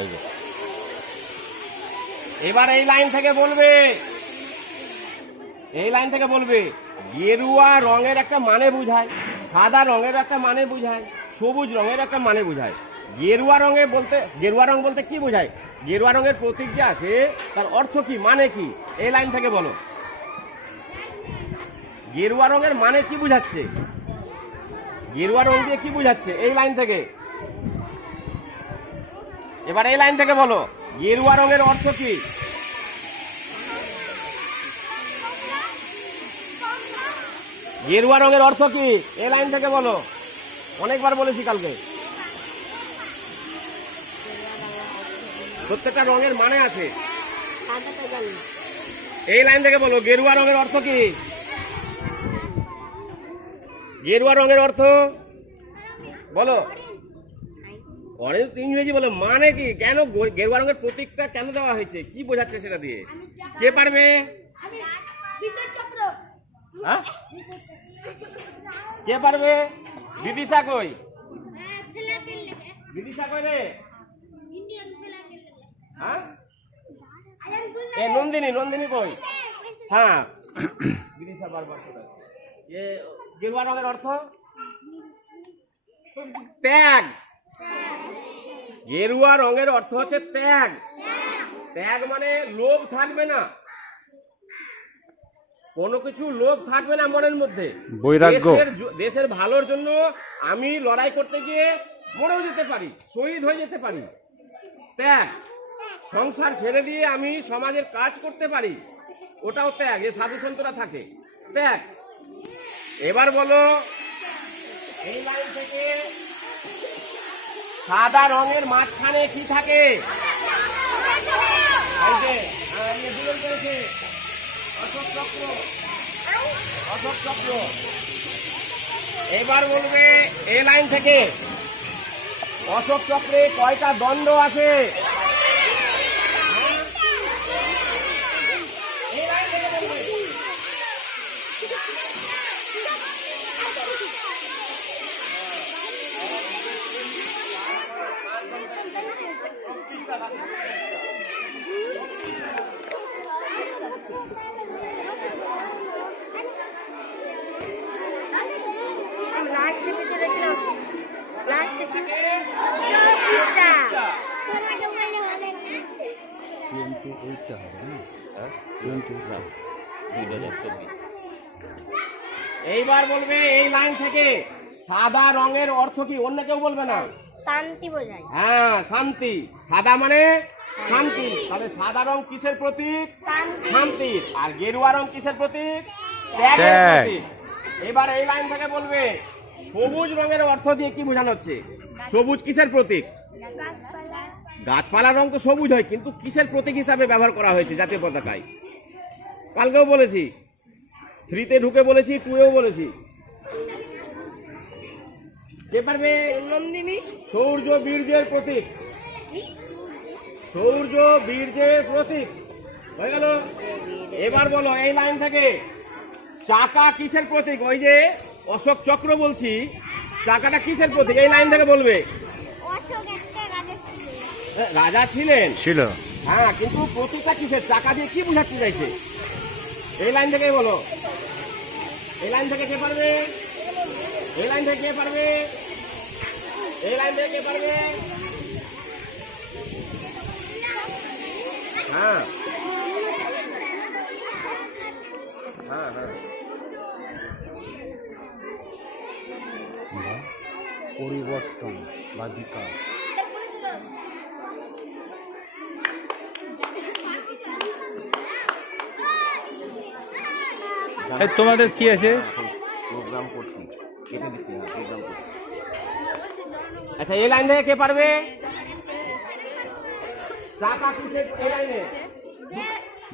এই যে এবার এই লাইন থেকে বলবে, এই লাইন থেকে বলবে গেরুয়া রঙের একটা মানে বোঝায়, সাদা রঙের একটা মানে বোঝায়, সবুজ রঙের একটা মানে বোঝায়। গেরুয়া রঙে বলতে, গেরুয়া রং বলতে কি বোঝায়? গেরুয়া রঙের প্রতীক যে আছে তার অর্থ কি, মানে কি? এই লাইন থেকে বলো গেরুয়া রঙের মানে কি বোঝাচ্ছে, গেরুয়া রং দিয়ে কি বোঝাচ্ছে এই লাইন থেকে। এবার এই লাইন থেকে বলো গেরুয়া রঙের অর্থ কি। গেরুয়া রঙের অর্থ কি এই লাইন থেকে বলো, অনেকবার বলেছি কালকে। প্রত্যেকটা রঙের মানে আছে, এই লাইন থেকে বলো গেরুয়া রঙের অর্থ কি। গেরুয়া রঙের অর্থ বলো, অরেঞ্জ ইংরেজি বলো, মানে কি, কেন গেরুয়া রঙের প্রতীকটা কেন দেওয়া হয়েছে, কি বোঝাচ্ছে সেটা দিয়ে কে পারবে? হ্যাঁ কে পারবে? বিদিশা কই, বিদিশা কই রে? হ্যাঁ এ নন্দিনী, নন্দিনী কই? হ্যাঁ বিদিশা বারবার শোনা। এ গেরুয়া রঙের অর্থ ত্যাগ। গেরুয়া রঙের অর্থ হচ্ছে ত্যাগ। ত্যাগ মানে লোভ থাকবে না, কোনো কিছু লোভ থাকবে না মনের মধ্যে, বৈরাগ্য। দেশের ভালোর জন্য আমি লড়াই করতে গিয়ে মরেও যেতে পারি, শহীদ হয়ে যেতে পারি, ত্যাগ। সংসার ছেড়ে দিয়ে আমি সমাজের কাজ করতে পারি, ওটাও ত্যাগ। এ সাধু সন্তরা থাকে, ত্যাগ। এবার বলো এই লাইন থেকে সাদা রঙের মাঝখানে কি থাকে? অশোক চক্র, অশোক চক্র। এবার বলবে এই লাইন থেকে অশোক চক্রে কয়টা দণ্ড আছে? এই লাইন থেকে বলবে। এইবার বলবে এই লাইন থেকে সাদা রঙের অর্থ কি? অন্য কেউ বলবে না। শান্তি বোঝায়। হ্যাঁ শান্তি, সাদা মানে শান্তি। তাহলে সাদা রং কিসের প্রতীক? শান্তির। আর গেরুয়া রং কিসের প্রতীক? ত্যাগের প্রতীক। এবার এই লাইন থেকে বলবে সবুজ রঙের অর্থ দিয়ে কি বোঝানো হচ্ছে? সবুজ কিসের প্রতীক? গাছপালার রং তো সবুজ হয়, কিন্তু কিসের প্রতীক হিসাবে ব্যবহার করা হয়েছে জাতীয় পতাকায়? কালকেও বলেছি, 3-তে ঢুকে বলেছি, 2-এও বলেছি। কে পারবে? নন্দিনী। সৌর্য বীর্যের প্রতীক, সৌর্য বীর্যের প্রতীক হয়ে গেল। এবার বলো এই লাইন থেকে চাকা কিসের প্রতীক? ওই যে অশোক চক্র বলছি, চাকাটা কিসের প্রতীক? এই লাইন থেকে বলবে। রাজা ছিলেন, ছিল। হ্যাঁ, কিন্তু প্রতীকটা কিসের? চাকা দিয়ে কি বোঝাতে চাইছে? এই লাইন থেকে বলো। এই লাইন থেকে কে পারবে? এই লাইন থেকে কে পারবে? এই লাইন থেকে কে পারবে? হ্যাঁ হ্যাঁ হ্যাঁ। পরিবর্তন বা বিকাশ। তোমাদের কি আছে? প্রোগ্রাম করছি, কেটে দিচ্ছি। হ্যাঁ প্রোগ্রাম করছি। আচ্ছা এই লাইন থেকে কে পারবে? চাকা কিসের? এই লাইনে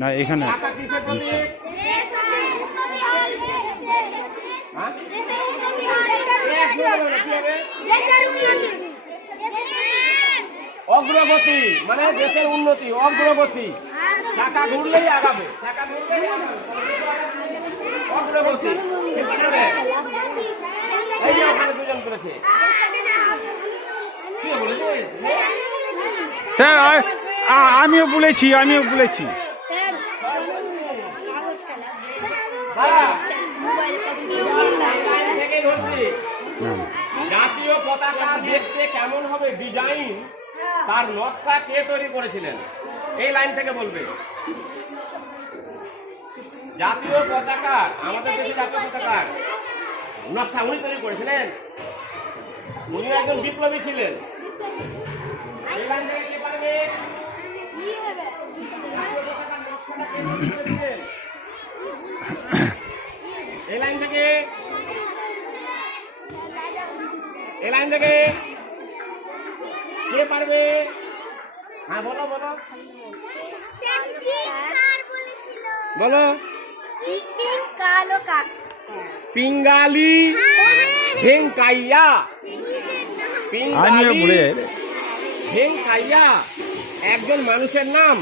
না, এখানে চাকা কিসের প্রতীক? অগ্রগতি মানে দেশের উন্নতি, অগ্রগতি। টাকা ঘুরলেই আগাবে, টাকা ঘুরলেই অগ্রগতি। এই যে ওখানে দুজন করেছে, কি বলেছে? স্যার আমিও বলেছি স্যার থেকে ধরছি জাতীয় পতাকা দেখতে কেমন হবে ডিজাইন তার নকশা কে তৈরি করেছিলেন? এই লাইন থেকে বলবে। জাতীয় পতাকা, আমাদের দেশে জাতীয় পতাকার নকশা উনি তৈরি করেছিলেন। উনি একজন বিপ্লবী ছিলেন। এই লাইন থেকে কে পারবে? জাতীয় পতাকার নকশাটা কে তৈরি করেছিলেন? এই লাইন থেকে কে পারবে? হ্যাঁ বলো বলো বলো। পিঙ্গালি ভেঙ্কাইয়া, ভেঙ্কাইয়া একজন মানুষের নাম।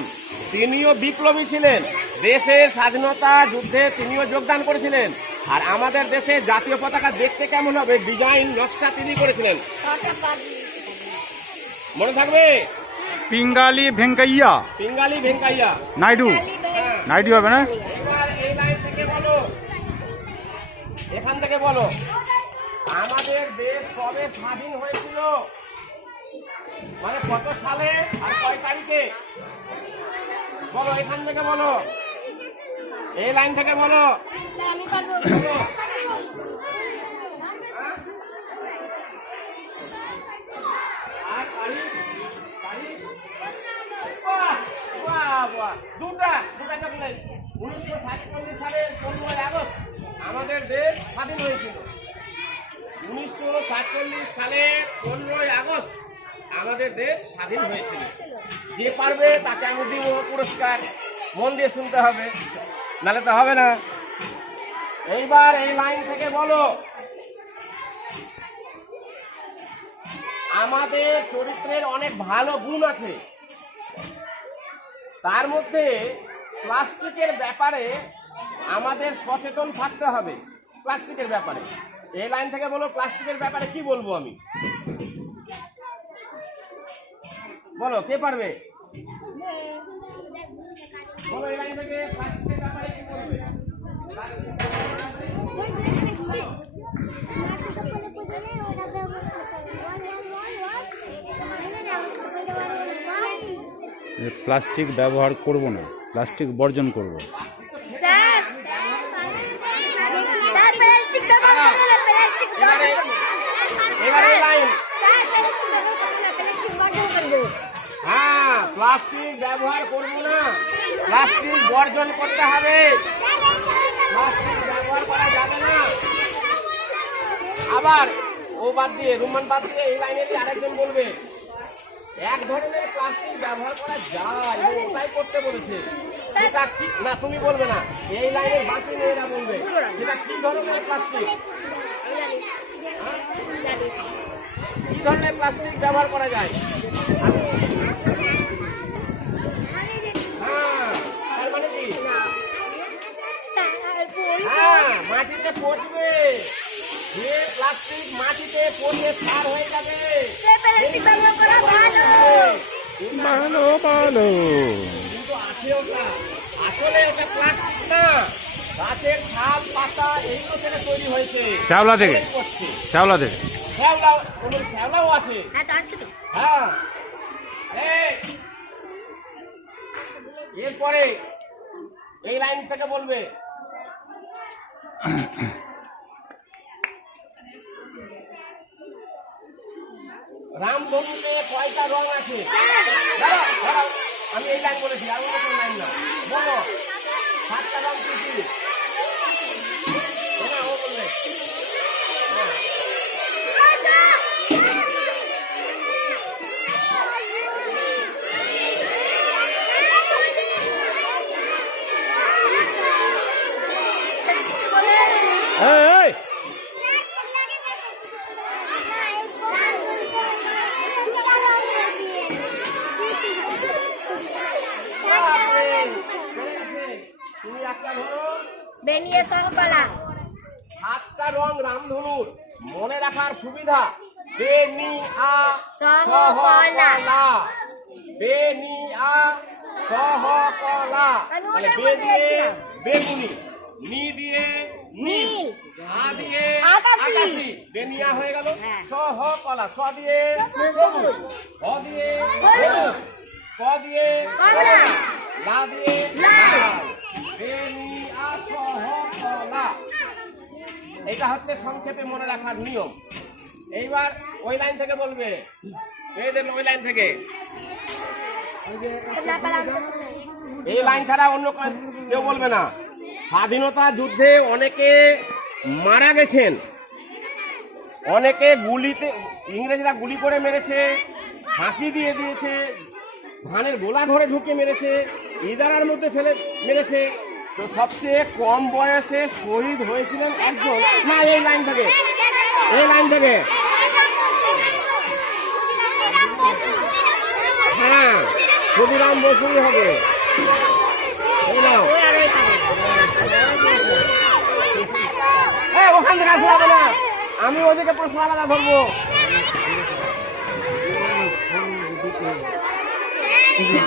তিনিও বিপ্লবী ছিলেন, দেশের স্বাধীনতা যুদ্ধে তিনিও যোগদান করেছিলেন। আর আমাদের দেশে জাতীয় পতাকা দেখতে কেমন হবে ডিজাইন নকশা তিনি করেছিলেন, মনে থাকবে? পিঙ্গালি ভেঙ্কাইয়া, পিঙ্গালি ভেঙ্কাইয়া নাইডু, নাইডু হবে না? এই লাইন থেকে বলো, এখান থেকে বলো, আমাদের দেশ কবে স্বাধীন হয়েছিল? মানে কত সালে আর কয় তারিখে? বলো, এখান থেকে বলো, এই লাইন থেকে বলো। দুটা চকলেট। 1947 সালের 15 আগস্ট আমাদের দেশ স্বাধীন হয়েছিল। 1947 সালের 15 আগস্ট আমাদের দেশ স্বাধীন হয়েছিল। যে পারবে তাকে আমি দিব পুরস্কার। মন দিয়ে শুনতে হবে, নাহলে তো হবে না। এইবার এই লাইন থেকে বলো, আমাদের চরিত্রের অনেক ভালো গুণ আছে, তার মধ্যে প্লাস্টিকের ব্যাপারে আমাদের সচেতন থাকতে হবে। প্লাস্টিকের ব্যাপারে এই লাইন থেকে বলো, প্লাস্টিকের ব্যাপারে কি বলবো আমি? বলো, কে পারবে? বলো, এই লাইন থেকে প্লাস্টিকের ব্যাপারে কি বলবে? প্লাস্টিক ব্যবহার করব না, প্লাস্টিক বর্জন করব। হ্যাঁ, প্লাস্টিক ব্যবহার করবো না, প্লাস্টিক বর্জন করতে হবে। প্লাস্টিক ব্যবহার করা যাবে না। আবার ও বাদ দিয়ে, রুমান বাদ দিয়ে এই লাইনে আরেকজন বলবে, এক ধরনের প্লাস্টিক ব্যবহার করা যায়, ওটাই করতে বলেছে। সেটা কি না, তুমি বলবে না, এই লাইনের বাকি মেয়েরা বলবে সেটা কি ধরনের প্লাস্টিক, কি ধরনের প্লাস্টিক ব্যবহার করা যায়? হ্যাঁ, তার মানে কি? হ্যাঁ, মাটিতে পচবে। যে প্লাস্টিক মাটিতে পচে সার হয়ে যাবে, ভালো ভালো। কিন্তু আছে ওটা, আসলে এটা প্লাস্টিক না, গাছের ছাল পাতা এইগুলো থেকে তৈরি হয়েছে। শ্যাওলা থেকে, শ্যাওলা থেকে, শ্যাওলাও আছে। হ্যাঁ, এরপরে এই লাইন থেকে বলবে, রামধনুতে কয়টা রং আছে? আমি এই লাইন বলেছি, আর অন্য কোনো লাইন না। বলো, 7টা রং কি কি? ও বললে তুমি একটা ধরো, 7টা রং রামধনুর মনে রাখার সুবিধা। বেনিয়া সহকলা, তাহলে বে দিয়ে বেগুনি, নি দিয়ে নীল, আ দিয়ে আকাশী, বেনিয়া হয়ে গেল। সহকলা, স দিয়ে সবুজ, হ দিয়ে হলুদ, ক দিয়ে কলা, লা দিয়ে লাল, বেনিয়া সহকলা। এটা হচ্ছে সংক্ষেপে মনে রাখার নিয়ম। এইবার ওই লাইন থেকে বলবে, মেয়েদের ওই লাইন থেকে, এই লাইন ছাড়া অন্য কেউ বলবে না। স্বাধীনতা যুদ্ধে অনেকে মারা গেছেন, অনেকে গুলিতে, ইংরেজরা গুলি করে মেরেছে, ফাঁসি দিয়ে দিয়েছে, ধানের গোলা ঘরে ঢুকে মেরেছে, ইদারার মধ্যে ফেলে মেরেছে। তো সবচেয়ে কম বয়সে শহীদ হয়েছিলেন একজন, না এই লাইন থেকে, এই লাইন থেকে, হ্যাঁ ক্ষুদিরাম বসুই হবে। ওখান থেকে আসলে হবে না, আমি ওদিকে প্রশ্ন আলাদা ধরবো।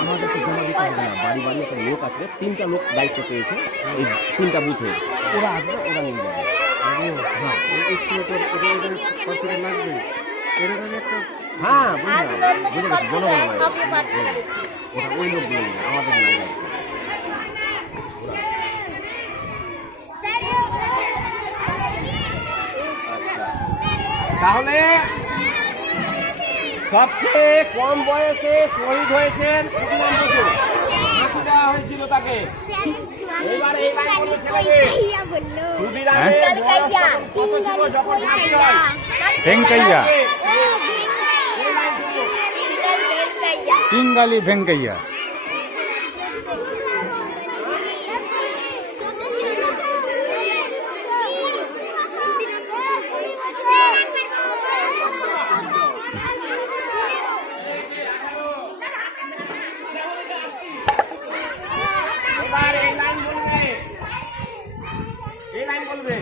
আমাদের তো জমা দিতে হবে না, বাড়ি বাড়ি একটা লোক আছে, 3টা লোক দায়িত্ব পেয়েছে এই 3টা বুথে, ওরা আসবে, ওরা নিয়ে যাবে। হ্যাঁ বুঝে গেছি, জনগণ ওটা ওই লোকগুলো নেবে, আমাদের নাই। তাহলে সবচেয়ে কম বয়সে শহীদ হয়েছেন ক্ষুদিরাম বসু, ফাঁসি দেওয়া হয়েছিল তাকে। এবার এই লাইন বলবে ছেলেকে, ক্ষুদিরামের বয়স কত ছিল যখন ফাঁসি হয়? ভেঙ্কাইয়া, এই লাইন শুনবো। পিঙ্গালি ভেঙ্কাইয়া। এবার এই লাইন বলবে, এই লাইন বলবে,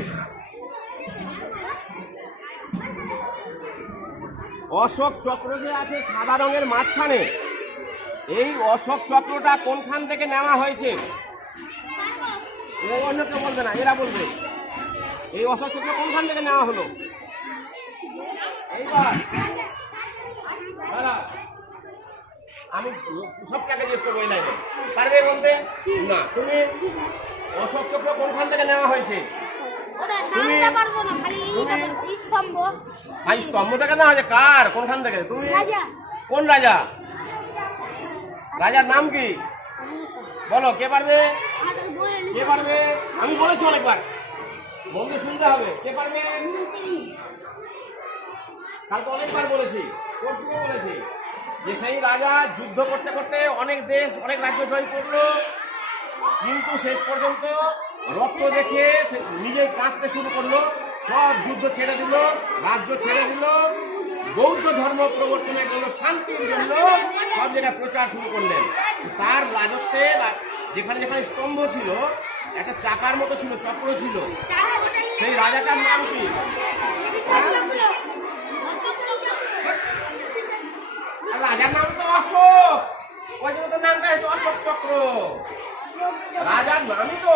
অশোক চক্র যে আছে সাদা রঙের মাঝখানে, এই অশোক চক্রটা কোনখান থেকে নেওয়া হয়েছে? অন্য কেউ বলবে না, এরা বলবে এই অশোক চক্র কোনখান থেকে নেওয়া হলো। এইবার দাঁড়া, আমি সবটাকে জিজ্ঞেস করবো এই লাইনে, পারবে বলতে? না। তুমি অশোক চক্র কোনখান থেকে নেওয়া হয়েছে? ভাই স্তম্ভ থেকে নেওয়া হয়েছে, কার কোনখান থেকে? তুমি কোন রাজা? রাজার নাম কি বলো? কে পারবে? কে পারবে? আমি বলেছি অনেকবার, মন দিয়ে শুনতে হবে। কে পারবে? কালকে অনেকবার বলেছি, পরশুও বলেছি যে সেই রাজা যুদ্ধ করতে করতে অনেক দেশ, অনেক রাজ্য জয় করলো, কিন্তু শেষ পর্যন্ত রক্ত দেখে নিজেই কাঁদতে শুরু করলো, সব যুদ্ধ ছেড়ে দিল, রাজ্য ছেড়ে দিল, বৌদ্ধ ধর্ম প্রবর্তনের জন্য, শান্তির জন্য সব জায়গায় প্রচার শুরু করলেন। তার রাজত্বে যেখানে যেখানে স্তম্ভ ছিল, একটা চাকার মতো ছিল, চক্র ছিল, সেই রাজাটার নাম কি? রাজার নাম তো অশোক, ওই জন্য তো নামটা হচ্ছে অশোক চক্র, রাজার নামই তো